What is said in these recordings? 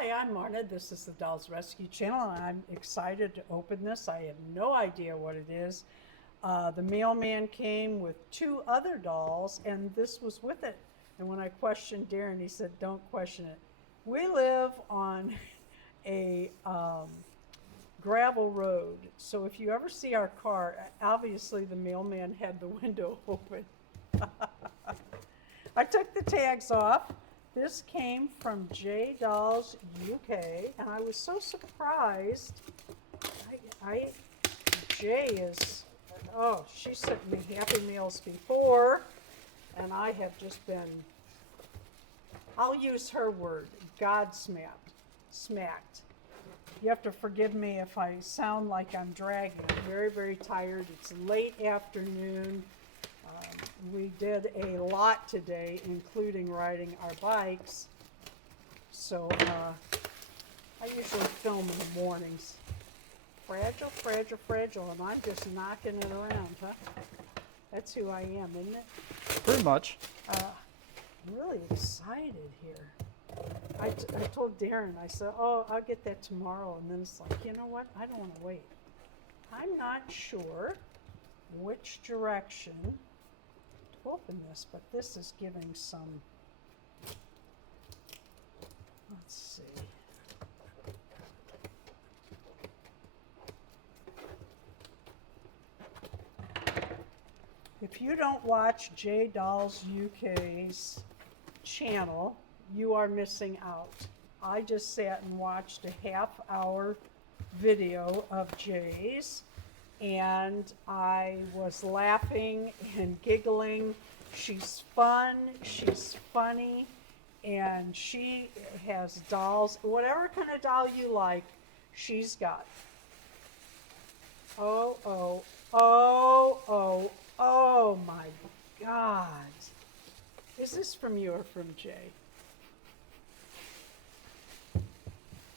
Hi, I'm Marna. This is the Dolls Rescue Channel, and I'm excited to open this. I have no idea what it is. The mailman came with 2 other dolls, and this was with it. And when I questioned Darren, he said, "Don't question it." We live on a gravel road, so if you ever see our car, obviously the mailman had the window open. I took the tags off. This came from J Dolls UK, and I was so surprised. Jay is, oh, she sent me Happy Meals before, and I have just been, I'll use her word, smacked. You have to forgive me if I sound like I'm dragging. I'm very, very tired. It's late afternoon. We did a lot today, including riding our bikes. So I usually film in the mornings. Fragile, and I'm just knocking it around, huh? That's who I am, isn't it? Pretty much. I'm really excited here. I told Darren, I said, oh, I'll get that tomorrow. And then it's like, you know what? I don't want to wait. I'm not sure which direction to open this, but this is giving some, let's see. If you don't watch J Dolls UK's channel, you are missing out. I just sat and watched a half-hour video of Jay's, and I was laughing and giggling. She's fun, she's funny, and she has dolls. Whatever kind of doll you like, she's got. Oh my God. Is this from you or from Jay?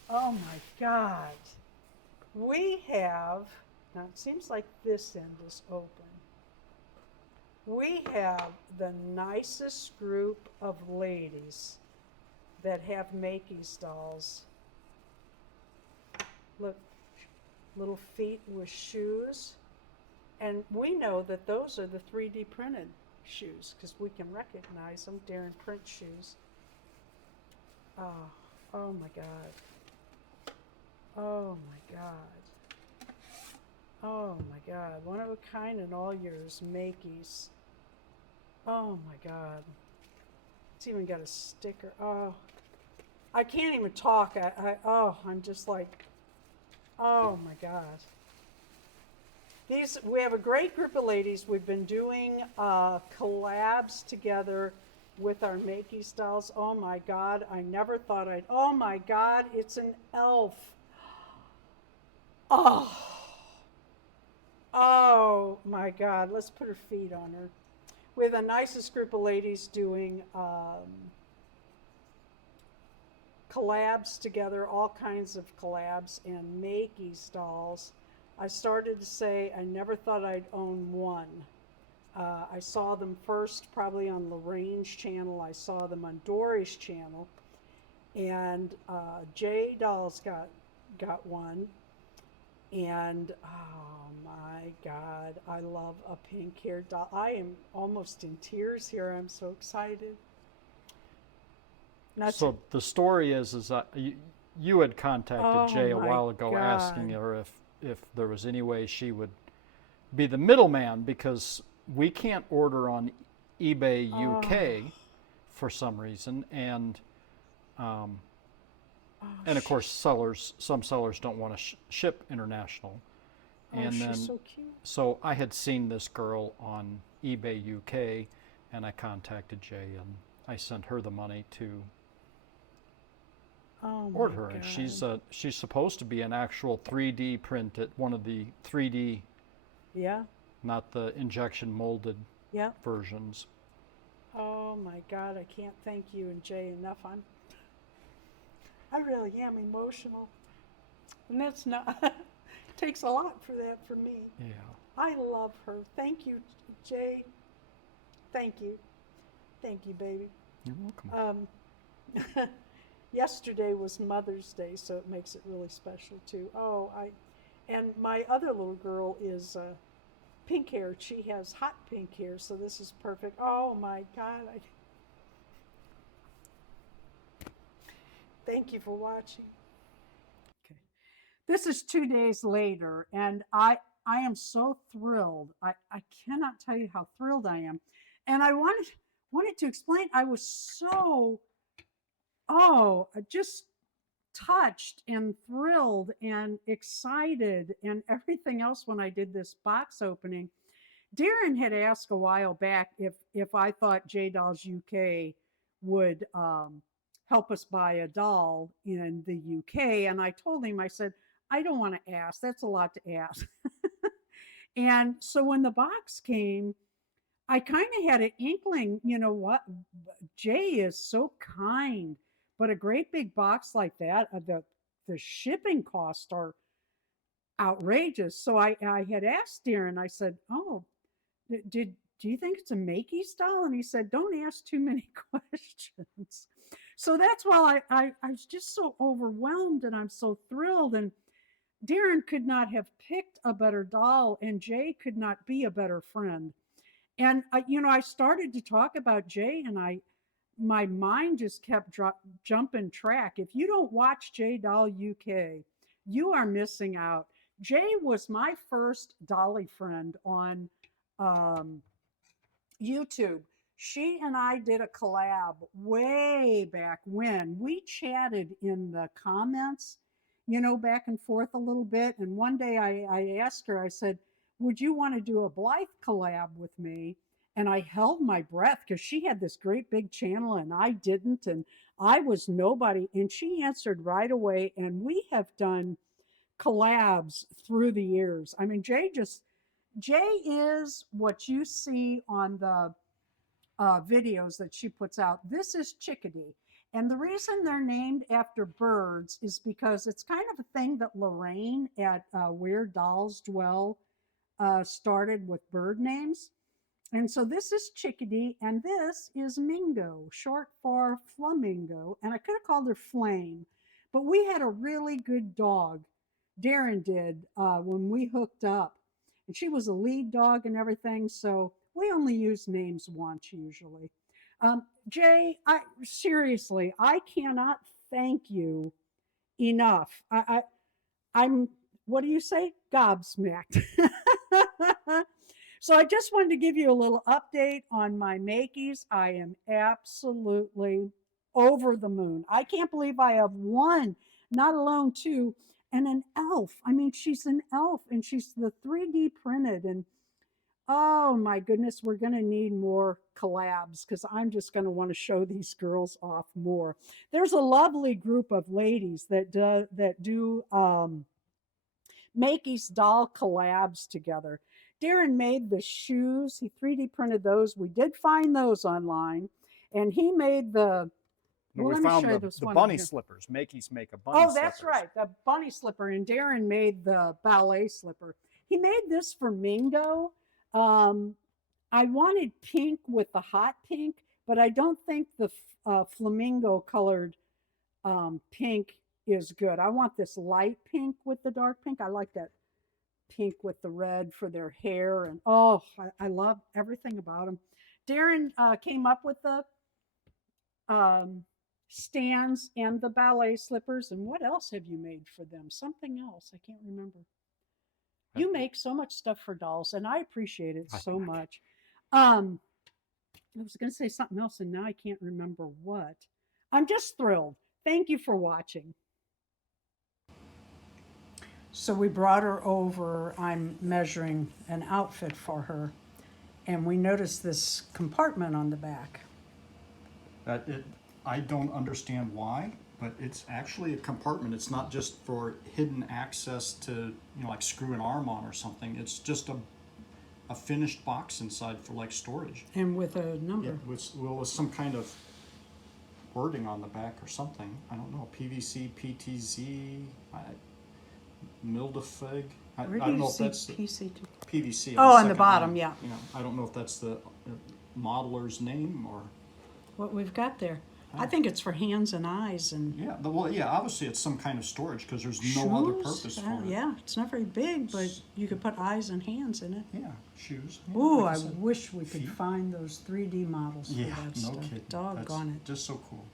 Oh my God. We have, now it seems like this end is open. We have the nicest group of ladies that have Makey's dolls. Look, little feet with shoes. And we know that those are the 3D printed shoes because we can recognize them. Darren print shoes. Oh my God. Oh my God. Oh my God. One of a kind in all years, Makies. Oh my God. It's even got a sticker. Oh, I can't even talk. I'm just like, oh my God. We have a great group of ladies. We've been doing collabs together with our Makey's dolls. Oh my God, I never thought oh my God, it's an elf. Oh my God, let's put her feet on her. We have the nicest group of ladies doing collabs together, all kinds of collabs, and Makey's dolls. I started to say I never thought I'd own one. I saw them first probably on Lorraine's channel. I saw them on Dory's channel. And J Dolls got one. And oh my God, I love a pink haired doll. I am almost in tears here. I'm so excited. So the story is you had contacted Jay a while ago God. asking her if there was any way she would be the middleman, because we can't order on eBay UK for some reason, and of course some sellers don't want to ship international. And then she's so cute. So I had seen this girl on eBay UK, and I contacted Jay and I sent her the money to order her. And she's supposed to be an actual 3D printed, one of the 3D, not the injection molded versions. Oh my God, I can't thank you and Jay enough. I really am emotional, and that's not takes a lot for that for me. Yeah, I love her. Thank you, Jay. Thank you, baby. You're welcome. yesterday was Mother's Day, so it makes it really special too. And my other little girl is pink hair. She has hot pink hair, so this is perfect. Oh my God. Thank you for watching. Okay. This is 2 days later, and I am so thrilled. I cannot tell you how thrilled I am. And I wanted to explain, I was so, just touched and thrilled and excited and everything else when I did this box opening. DERON had asked a while back if I thought J Dolls UK would help us buy a doll in the UK, and I told him, I said, I don't want to ask. That's a lot to ask. And so when the box came, I kind of had an inkling, you know what? Jay is so kind, but a great big box like that, the shipping costs are outrageous. So I had asked DERON, I said, oh, do you think it's a Makey doll? And he said, don't ask too many questions. So that's why I was just so overwhelmed, and I'm so thrilled. And DERON could not have picked a better doll, and Jay could not be a better friend. And I started to talk about Jay, and my mind just kept jumping track. If you don't watch J Doll UK, you are missing out. Jay was my first Dolly friend on YouTube. She and I did a collab way back when. We chatted in the comments, back and forth a little bit. And one day I asked her, I said, would you want to do a Blythe collab with me? And I held my breath because she had this great big channel and I didn't. And I was nobody. And she answered right away. And we have done collabs through the years. I mean, Jay is what you see on the videos that she puts out. This is Chickadee. And the reason they're named after birds is because it's kind of a thing that Lorraine at Weird Dolls Dwell started with bird names. And so this is Chickadee, and this is Mingo, short for Flamingo. And I could have called her Flame, but we had a really good dog, DERON did, when we hooked up. And she was a lead dog and everything, so we only use names once usually. Jay, seriously, I cannot thank you enough. I'm, what do you say? Gobsmacked. So I just wanted to give you a little update on my Makies. I am absolutely over the moon. I can't believe I have one, not alone two, and an elf. I mean, she's an elf, and she's the 3D printed. And oh my goodness, we're going to need more collabs because I'm just going to want to show these girls off more. There's a lovely group of ladies that do Makey's doll collabs together. DERON made the shoes. He 3D printed those. We did find those online. And he made the... No, we found the bunny slippers. Makey's make a bunny slipper. Oh, that's right. The bunny slipper. And DERON made the ballet slipper. He made this for Mingo. I wanted pink with the hot pink, but I don't think the flamingo colored pink is good. I want this light pink with the dark pink. I like that pink with the red for their hair. And I love everything about them. DERON came up with the stands and the ballet slippers. And what else have you made for them? Something else. I can't remember. You make so much stuff for dolls, and I appreciate it so much. I was going to say something else, and now I can't remember what. I'm just thrilled. Thank you for watching. So we brought her over. I'm measuring an outfit for her, and we noticed this compartment on the back. I don't understand why, but it's actually a compartment. It's not just for hidden access to, like screw an arm on or something. It's just a finished box inside for like storage. And with a number. It was, with some kind of wording on the back or something. I don't know. PVC, PTZ, Mildefig. I don't know if that's PVC. On the bottom, yeah. I don't know if that's the modeler's name or what we've got there. I think it's for hands and eyes and Yeah, well, yeah, obviously it's some kind of storage because there's no other shoes. purpose for it. Yeah, it's not very big, but you could put eyes and hands in it. Yeah, shoes. Yeah, Ooh, like I said. wish we could Feet. find those 3D models Yeah, for that no stuff. kidding. Doggone That's it. just so cool.